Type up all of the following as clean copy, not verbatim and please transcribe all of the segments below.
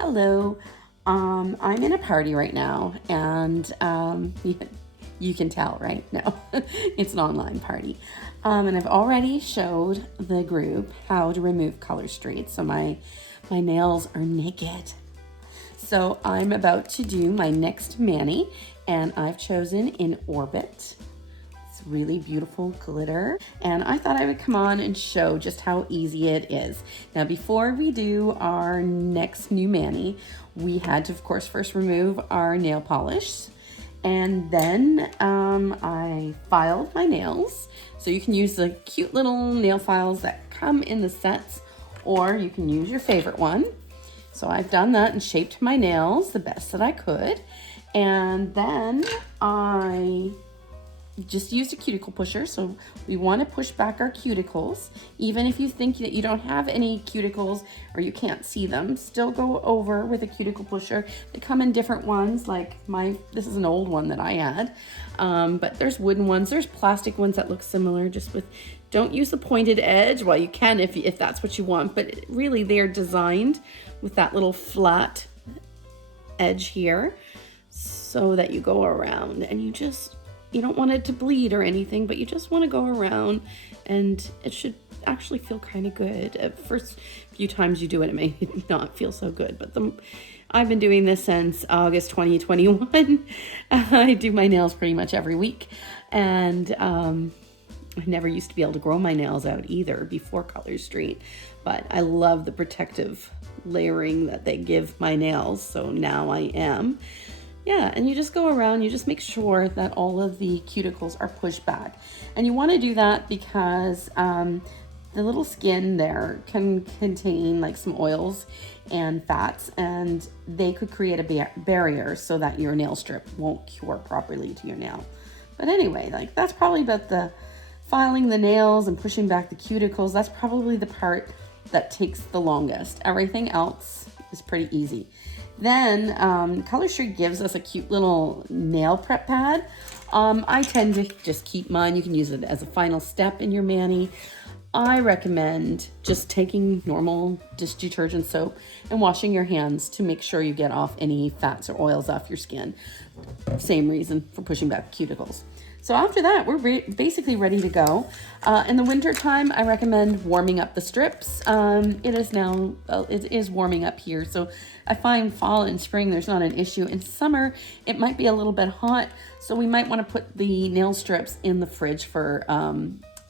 Hello. I'm in a party right now, and you can tell, right? No, it's an online party. And I've already showed the group how to remove color streaks, so my nails are naked. So I'm about to do my next mani, and I've chosen In Orbit. It's really beautiful glitter, and I thought I would come on and show just how easy it is. Now, before we do our next new mani, we had to, of course, first remove our nail polish, and then I filed my nails. So you can use the cute little nail files that come in the sets, or you can use your favorite one. So I've done that and shaped my nails the best that I could, and then I just used a cuticle pusher. So we want to push back our cuticles. Even if you think that you don't have any cuticles or you can't see them, still go over with a cuticle pusher. They come in different ones, like this is an old one that I had, but there's wooden ones, there's plastic ones that look similar, just with, don't use the pointed edge. Well, you can if that's what you want, but really they are designed with that little flat edge here so that you go around, and you don't want it to bleed or anything, but you just want to go around, and it should actually feel kind of good. At first few times you do it, it may not feel so good, but I've been doing this since August 2021. I do my nails pretty much every week, and I never used to be able to grow my nails out either before Color Street, but I love the protective layering that they give my nails, so now I am. Yeah, and you just go around, you just make sure that all of the cuticles are pushed back. And you want to do that because the little skin there can contain like some oils and fats, and they could create a barrier so that your nail strip won't cure properly to your nail. But anyway, like that's probably about the filing the nails and pushing back the cuticles. That's probably the part that takes the longest. Everything else is pretty easy. Then Color Street gives us a cute little nail prep pad. I tend to just keep mine. You can use it as a final step in your mani. I recommend just taking normal dish detergent soap and washing your hands to make sure you get off any fats or oils off your skin. Same reason for pushing back cuticles. So after that, we're basically ready to go. In the winter time, I recommend warming up the strips. It is warming up here. So I find fall and spring, there's not an issue. In summer, it might be a little bit hot. So we might want to put the nail strips in the fridge for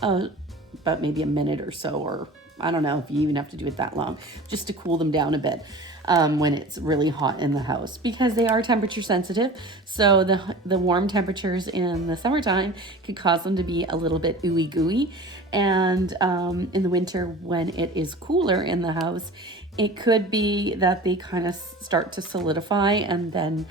about maybe a minute or so, or I don't know if you even have to do it that long, just to cool them down a bit. When it's really hot in the house, because they are temperature sensitive. So the warm temperatures in the summertime could cause them to be a little bit ooey gooey. And in the winter, when it is cooler in the house, it could be that they kind of start to solidify and then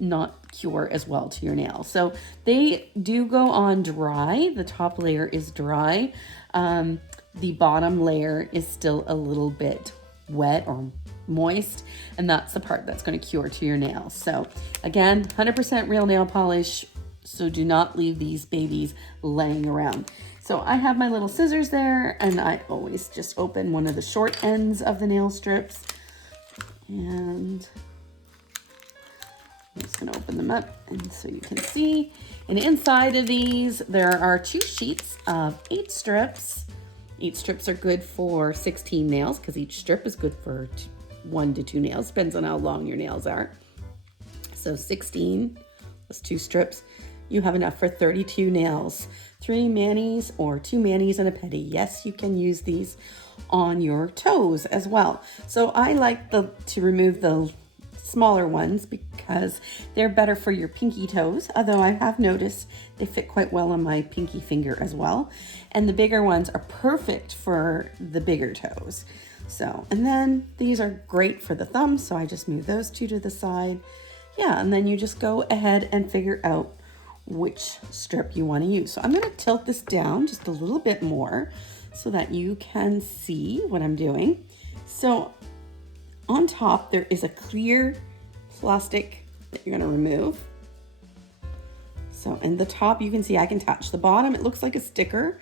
not cure as well to your nails. So they do go on dry. The top layer is dry. The bottom layer is still a little bit wet or moist, and that's the part that's going to cure to your nails. So again, 100% real nail polish, so do not leave these babies laying around. So I have my little scissors there, and I always just open one of the short ends of the nail strips, and I'm just going to open them up, and so you can see, and inside of these there are 2 sheets of 8 strips. 8 strips are good for 16 nails, because each strip is good for 1 to 2 nails, depends on how long your nails are. So 16 plus 2 strips, you have enough for 32 nails. 3 manis or 2 manis and a pedi. Yes, you can use these on your toes as well. So I like to remove the smaller ones because they're better for your pinky toes, although I have noticed they fit quite well on my pinky finger as well. And the bigger ones are perfect for the bigger toes. So, and then these are great for the thumbs, so I just move those 2 to the side. Yeah, and then you just go ahead and figure out which strip you want to use. So I'm going to tilt this down just a little bit more so that you can see what I'm doing. So on top, there is a clear plastic that you're going to remove. So in the top, you can see I can attach the bottom. It looks like a sticker.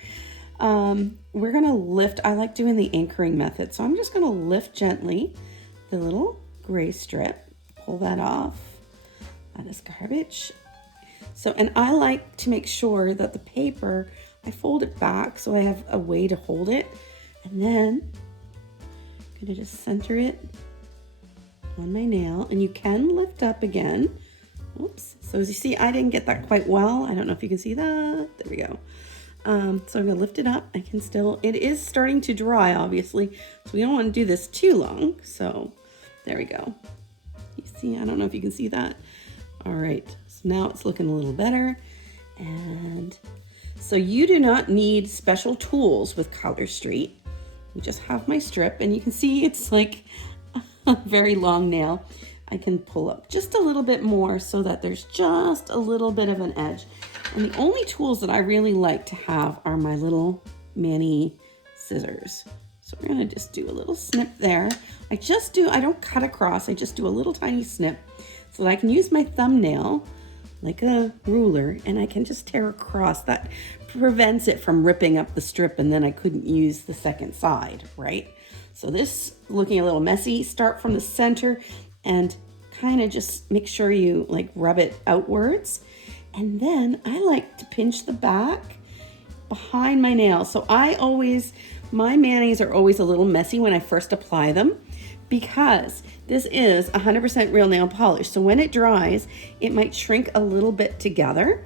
We're gonna lift, I like doing the anchoring method. So I'm just gonna lift gently the little gray strip. Pull that off. That is garbage. So, and I like to make sure that the paper, I fold it back so I have a way to hold it. And then I'm gonna just center it on my nail, and you can lift up again. Oops. So as you see, I didn't get that quite well. I don't know if you can see that. There we go. So I'm gonna lift it up. I can still, it is starting to dry, obviously. So we don't want to do this too long. So there we go. You see, I don't know if you can see that. All right, so now it's looking a little better. And so you do not need special tools with Color Street. You just have my strip, and you can see it's like a very long nail. I can pull up just a little bit more so that there's just a little bit of an edge. And the only tools that I really like to have are my little mani scissors. So we're gonna just do a little snip there. I don't cut across, I just do a little tiny snip so that I can use my thumbnail like a ruler, and I can just tear across. That prevents it from ripping up the strip, and then I couldn't use the second side, right? So this looking a little messy, start from the center and kind of just make sure you like rub it outwards. And then I like to pinch the back behind my nail. So my manis are always a little messy when I first apply them, because this is 100% real nail polish. So when it dries, it might shrink a little bit together.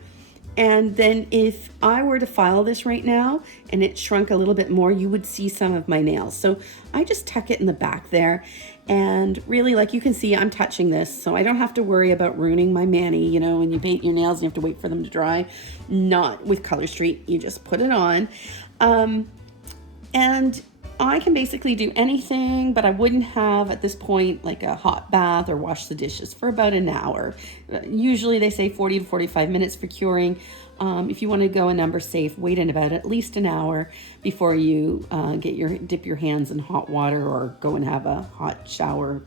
And then if I were to file this right now and it shrunk a little bit more, you would see some of my nails. So I just tuck it in the back there. And really, like you can see, I'm touching this, so I don't have to worry about ruining my mani. You know, when you paint your nails, you have to wait for them to dry. Not with Color Street, you just put it on. And I can basically do anything, but I wouldn't have at this point like a hot bath or wash the dishes for about an hour. Usually they say 40 to 45 minutes for curing. If you want to go a number safe, wait in about at least an hour before you dip your hands in hot water or go and have a hot shower.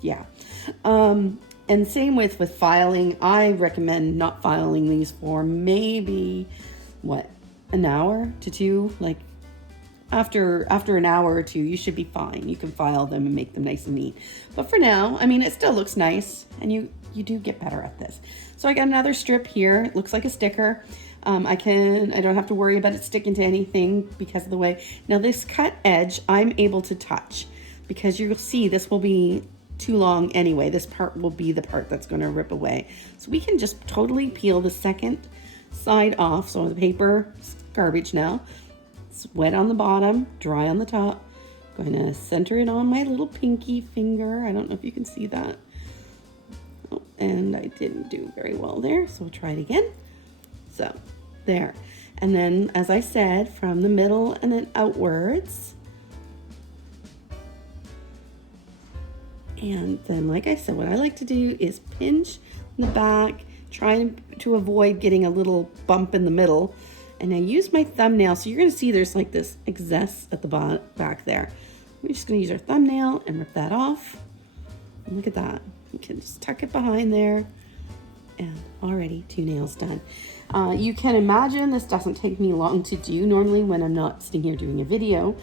Yeah. And same with filing. I recommend not filing these for maybe an hour to two. Like after an hour or two, you should be fine. You can file them and make them nice and neat. But for now, I mean, it still looks nice, and you do get better at this. So I got another strip here. It looks like a sticker. I don't have to worry about it sticking to anything because of the way. Now this cut edge, I'm able to touch, because you'll see this will be too long anyway. This part will be the part that's going to rip away. So we can just totally peel the second side off. So the paper is garbage now. It's wet on the bottom, dry on the top. I'm going to center it on my little pinky finger. I don't know if you can see that. Oh, and I didn't do very well there, so we'll try it again. So there. And then, as I said, from the middle and then outwards. And then, like I said, what I like to do is pinch in the back, trying to avoid getting a little bump in the middle. And I use my thumbnail, so you're going to see there's like this excess at the back there. We're just going to use our thumbnail and rip that off. And look at that. You can just tuck it behind there. And already 2 nails done. You can imagine this doesn't take me long to do. Normally when I'm not sitting here doing a video,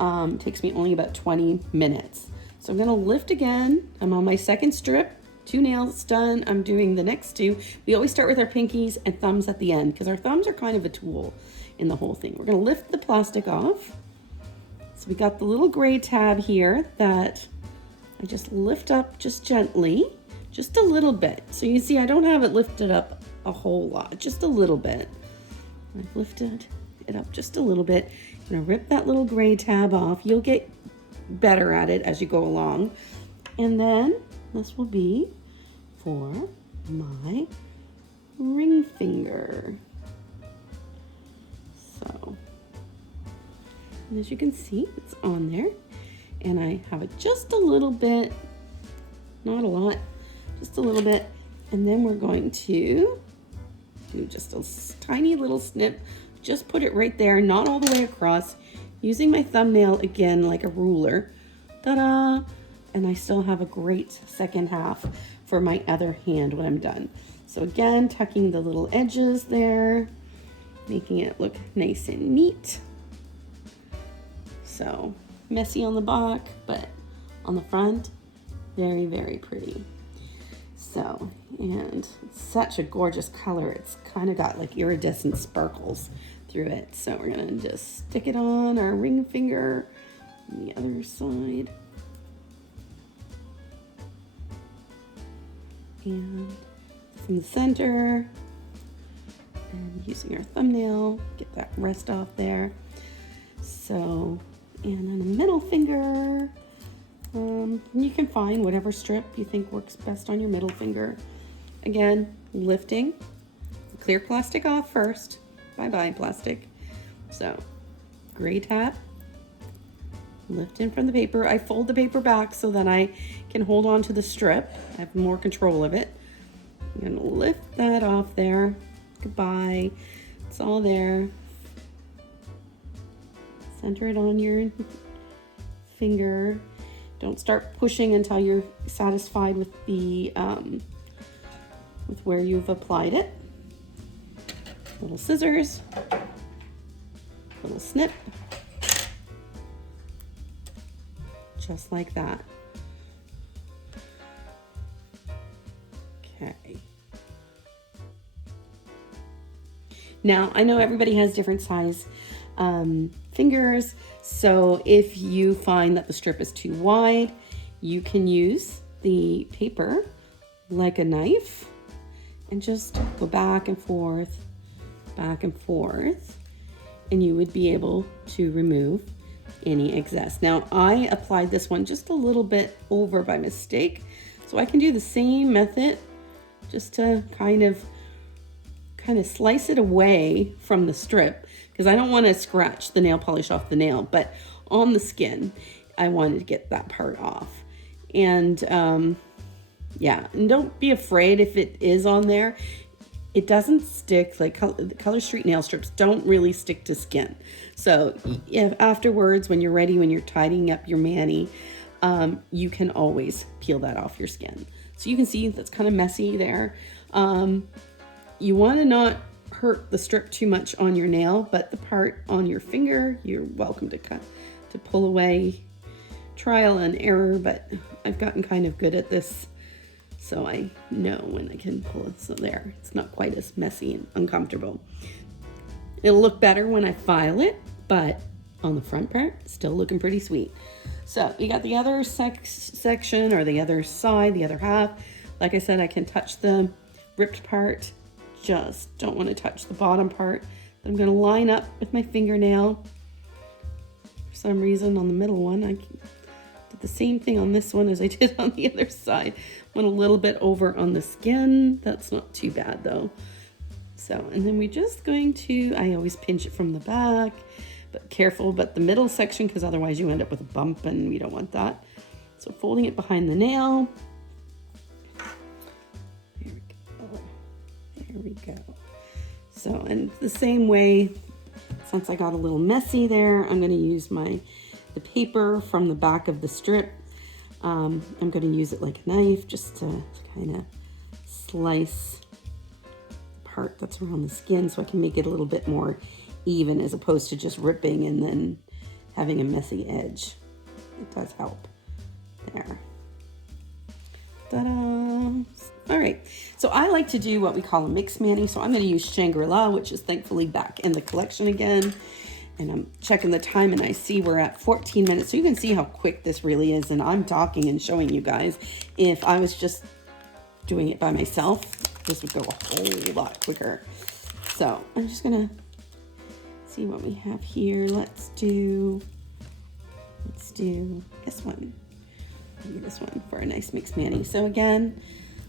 it takes me only about 20 minutes. So I'm going to lift again. I'm on my second strip. 2 nails done. I'm doing the next 2. We always start with our pinkies and thumbs at the end, because our thumbs are kind of a tool in the whole thing. We're going to lift the plastic off. So we got the little gray tab here that I just lift up just gently, just a little bit. So you see I don't have it lifted up a whole lot, just a little bit. I've lifted it up just a little bit. I'm going to rip that little gray tab off. You'll get better at it as you go along. And then this will be for my ring finger. So, and as you can see, it's on there. And I have it just a little bit, not a lot, just a little bit. And then we're going to do just a tiny little snip. Just put it right there, not all the way across. Using my thumbnail again like a ruler. Ta-da! And I still have a great second half for my other hand when I'm done. So again, tucking the little edges there, making it look nice and neat. So messy on the back, but on the front, Very, very pretty. So, and it's such a gorgeous color. It's kind of got like iridescent sparkles through it. So we're gonna just stick it on our ring finger on the other side. And from the center, and using our thumbnail, get that rest off there. So, and then a middle finger. You can find whatever strip you think works best on your middle finger. Again, lifting, clear plastic off first. Bye-bye plastic. So, gray tap, lift in from the paper. I fold the paper back so that I can hold on to the strip. I have more control of it. I'm gonna lift that off there. Goodbye. It's all there. Center it on your finger. Don't start pushing until you're satisfied with the with where you've applied it. Little scissors, little snip, just like that. Okay. Now, I know everybody has different size fingers, so if you find that the strip is too wide, you can use the paper like a knife and just go back and forth, and you would be able to remove any excess. Now, I applied this one just a little bit over by mistake, so I can do the same method just to kind of slice it away from the strip, because I don't want to scratch the nail polish off the nail, but on the skin, I wanted to get that part off. And yeah, and don't be afraid if it is on there. It doesn't stick, like Color Street nail strips don't really stick to skin. So if afterwards, when you're ready, when you're tidying up your mani, you can always peel that off your skin. So you can see that's kind of messy there. You want to not hurt the strip too much on your nail, but the part on your finger, you're welcome to pull away. Trial and error, but I've gotten kind of good at this, so I know when I can pull it. So there, it's not quite as messy and uncomfortable. It'll look better when I file it, but on the front part, still looking pretty sweet. So you got the other section, or the other side, the other half. Like I said, I can touch the ripped part. Just don't want to touch the bottom part. I'm going to line up with my fingernail. For some reason on the middle one, I did the same thing on this one as I did on the other side. Went a little bit over on the skin. That's not too bad though. So, and then we're just going to, I always pinch it from the back, but careful, but the middle section, because otherwise you end up with a bump and we don't want that. So folding it behind the nail. There we go. So, and the same way, since I got a little messy there, I'm going to use the paper from the back of the strip. I'm going to use it like a knife just to kind of slice the part that's around the skin, so I can make it a little bit more even, as opposed to just ripping and then having a messy edge. It does help. There. Ta-da! All right, so I like to do what we call a mix mani. So I'm going to use Shangri-La, which is thankfully back in the collection again. And I'm checking the time and I see we're at 14 minutes. So you can see how quick this really is. And I'm talking and showing you guys. If I was just doing it by myself, this would go a whole lot quicker. So I'm just going to see what we have here. Let's do this one. Maybe this one for a nice mix mani. So again,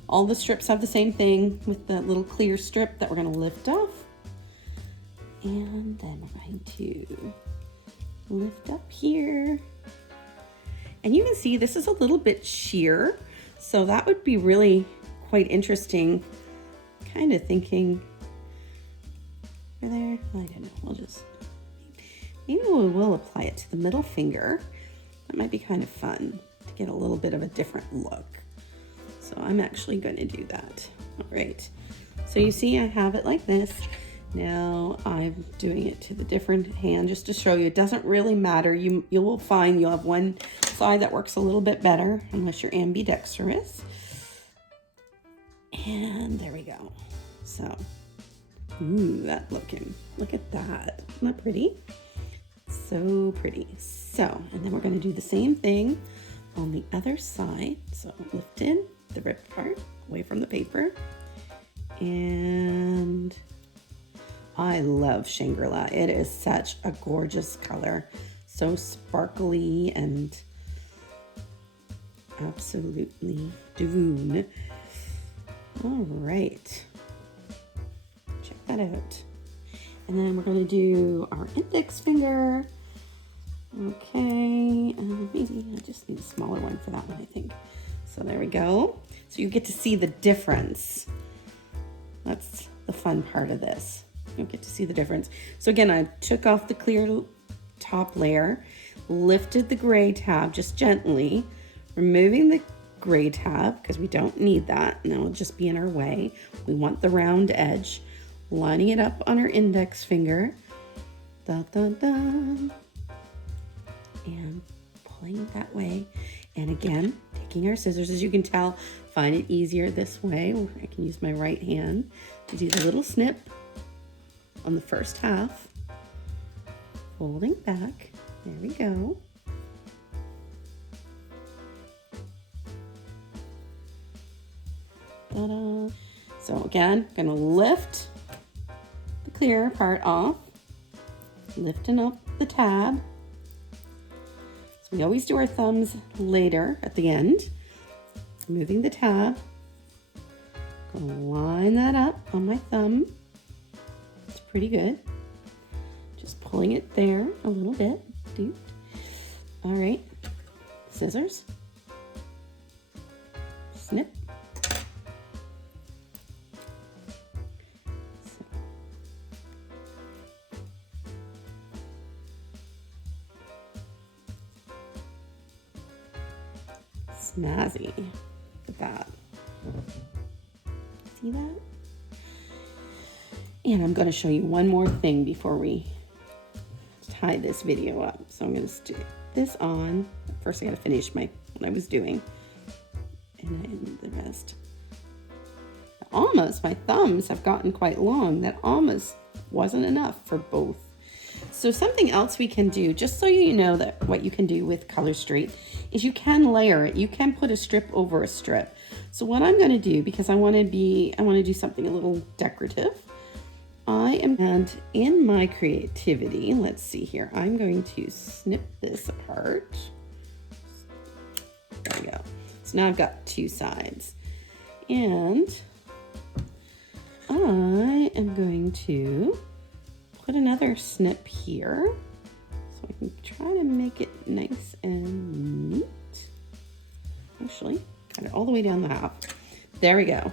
all the strips have the same thing with the little clear strip that we're going to lift off. And then we're going to lift up here. And you can see this is a little bit sheer. So that would be really quite interesting. Kind of thinking over there. I don't know. We'll just, maybe we will apply it to the middle finger. That might be kind of fun to get a little bit of a different look. So I'm actually going to do that. All right. So you see I have it like this. Now I'm doing it to the different hand just to show you. It doesn't really matter. You will find you'll have one side that works a little bit better unless you're ambidextrous. And there we go. So, ooh, look at that. Isn't that pretty? So pretty. So, and then we're going to do the same thing on the other side. So lifted the ripped part away from the paper. And I love Shangri-La. It is such a gorgeous color. So sparkly and absolutely divine. All right. Check that out. And then we're going to do our index finger. Okay, maybe I just need a smaller one for that one, I think. So there we go. So you get to see the difference. That's the fun part of this. You'll get to see the difference. So again, I took off the clear top layer, lifted the gray tab just gently, removing the gray tab because we don't need that, and that will just be in our way. We want the round edge. Lining it up on our index finger, da, da, da, and pulling it that way. And again, taking our scissors, as you can tell, find it easier this way. I can use my right hand to do the little snip on the first half, folding back. There we go. Ta-da. So again, I'm gonna lift the clear part off, lifting up the tab. So we always do our thumbs later at the end. Moving the tab, gonna line that up on my thumb. It's pretty good. Just pulling it there a little bit. All right, scissors, snip. Snazzy. Look at that. See that? And I'm going to show you one more thing before we tie this video up. So I'm going to stick this on. First I got to finish what I was doing. And then the rest. Almost, my thumbs have gotten quite long. That almost wasn't enough for both. So something else we can do, just so you know that what you can do with Color Street, is you can layer it. You can put a strip over a strip. So what I'm going to do, because I want to do something a little decorative, and in my creativity, let's see here, I'm going to snip this apart. There we go. So now I've got two sides. And I am going to put another snip here so I can try to make it nice and neat. Actually, got it all the way down the half. There we go.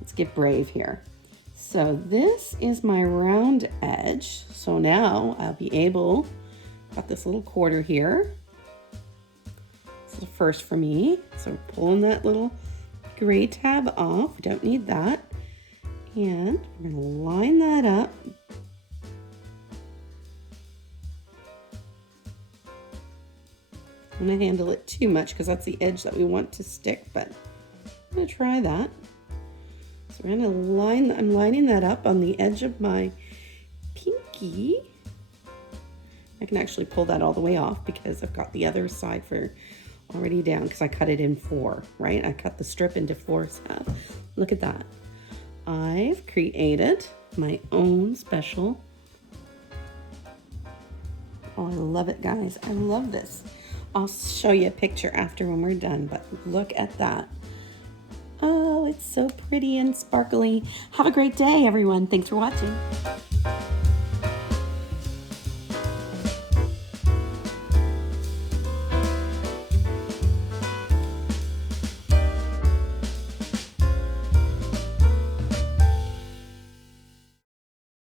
Let's get brave here. So this is my round edge. So now I'll be able, got this little quarter here. This is a first for me. So pulling that little gray tab off. We don't need that. And we're gonna line that up. I'm gonna handle it too much because that's the edge that we want to stick, but I'm gonna try that. So we're gonna I'm lining that up on the edge of my pinky. I can actually pull that all the way off because I've got the other side already down because I cut it in 4, right? I cut the strip into 4 halves. Look at that. I've created my own special. Oh, I love it, guys. I love this. I'll show you a picture after when we're done, but look at that. Oh, it's so pretty and sparkly. Have a great day, everyone. Thanks for watching.